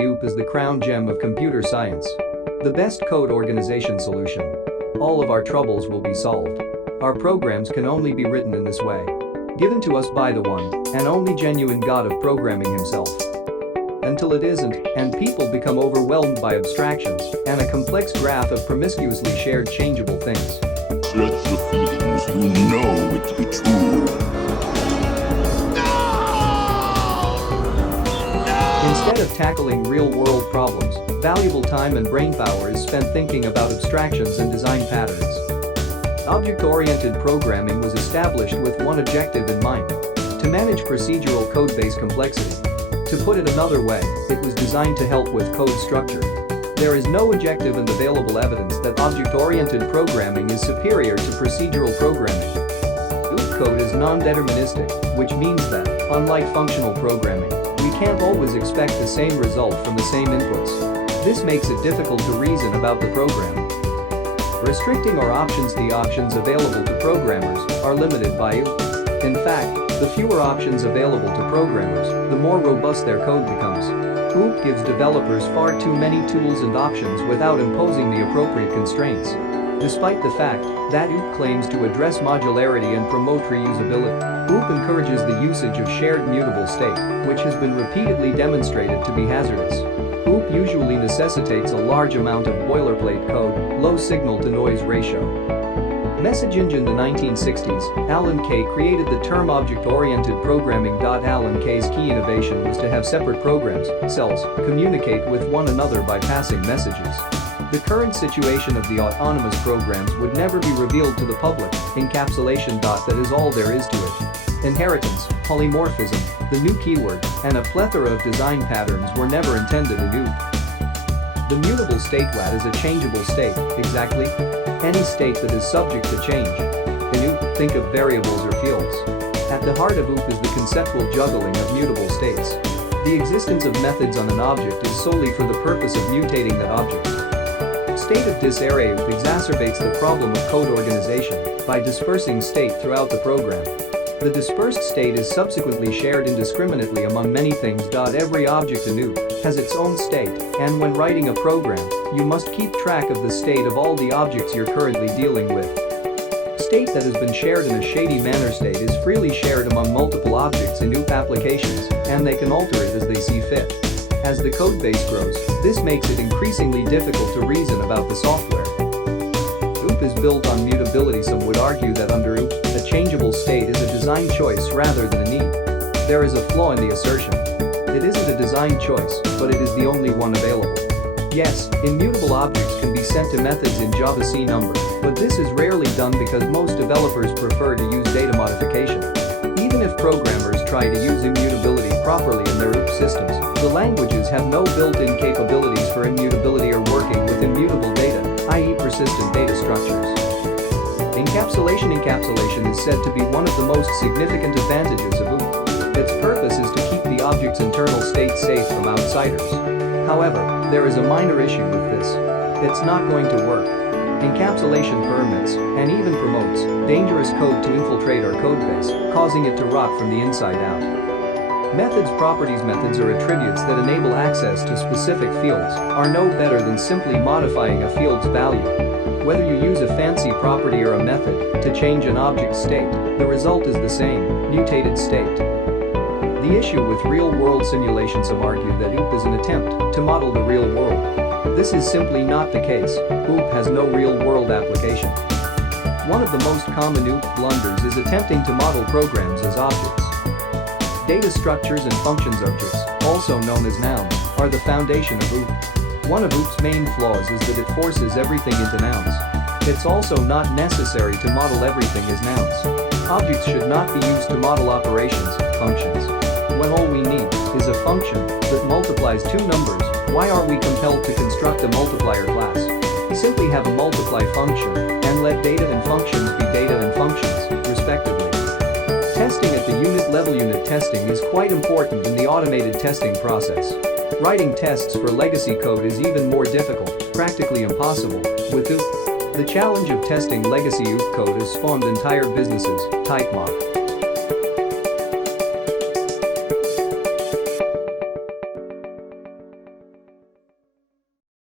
see OOP as the crown gem of computer science. The best code organization solution. All of our troubles will be solved. Our programs can only be written in this way. Given to us by the one and only genuine God of programming himself. Until it isn't, and people become overwhelmed by abstractions and a complex graph of promiscuously shared changeable things. Search your feelings, you know it to be true. Instead of tackling real-world problems, valuable time and brainpower is spent thinking about abstractions and design patterns. Object-oriented programming was established with one objective in mind: to manage procedural code-based complexity. To put it another way, it was designed to help with code structure. There is no objective and available evidence that object-oriented programming is superior to procedural programming. OOP code is non-deterministic, which means that, unlike functional programming, we can't always expect the same result from the same inputs. This makes it difficult to reason about the program. Restricting our options. The options available to programmers are limited by OOP. In fact, the fewer options available to programmers, the more robust their code becomes. OOP gives developers far too many tools and options without imposing the appropriate constraints. Despite the fact that OOP claims to address modularity and promote reusability, OOP encourages the usage of shared mutable state, which has been repeatedly demonstrated to be hazardous. OOP usually necessitates a large amount of boilerplate code, low signal-to-noise ratio. Message engine. The 1960s, Alan Kay created the term object-oriented programming. Alan Kay's key innovation was to have separate programs, cells, communicate with one another by passing messages. The current situation of the autonomous programs would never be revealed to the public. Encapsulation. That is all there is to it. Inheritance, polymorphism, the new keyword, and a plethora of design patterns were never intended in OOP. The mutable state. What is a changeable state, exactly? Any state that is subject to change. In OOP, think of variables or fields. At the heart of OOP is the conceptual juggling of mutable states. The existence of methods on an object is solely for the purpose of mutating that object. State of disarray. OOP exacerbates the problem of code organization by dispersing state throughout the program. The dispersed state is subsequently shared indiscriminately among many things. Every object in OOP has its own state, and when writing a program, you must keep track of the state of all the objects you're currently dealing with. State that has been shared in a shady manner. State is freely shared among multiple objects in OOP applications, and they can alter it as they see fit. As the codebase grows, this makes it increasingly difficult to reason about the software. OOP is built on mutability. Some would argue that under OOP, a changeable state is a design choice rather than a need. There is a flaw in the assertion. It isn't a design choice, but it is the only one available. Yes, immutable objects can be sent to methods in Java C#, but this is rarely done because most developers prefer to use data modification. Even if programmers try to use immutability properly in their OOP systems, the languages have no built-in capabilities for immutability or working with immutable data, i.e. persistent data structures. Encapsulation. Encapsulation is said to be one of the most significant advantages of OOP. Its purpose is to keep the object's internal state safe from outsiders. However, there is a minor issue with this. It's not going to work. Encapsulation permits, and even promotes, dangerous code to infiltrate our codebase, causing it to rot from the inside out. Methods. Properties. Methods are attributes that enable access to specific fields, are no better than simply modifying a field's value. Whether you use a fancy property or a method to change an object's state, the result is the same: mutated state. The issue with real-world simulation. Some argue that OOP is an attempt to model the real world. This is simply not the case. OOP has no real-world application. One of the most common OOP blunders is attempting to model programs as objects. Data structures and functions. Objects, also known as nouns, are the foundation of OOP. One of OOP's main flaws is that it forces everything into nouns. It's also not necessary to model everything as nouns. Objects should not be used to model operations, functions. When all we need is a function that multiplies two numbers, why are we compelled to construct a multiplier class? Simply have a multiply function and let data and functions be data and functions, respectively. Testing at the unit level. Unit testing is quite important in the automated testing process. Writing tests for legacy code is even more difficult, practically impossible, with OOP. The challenge of testing legacy OOP code has spawned entire businesses, type mock.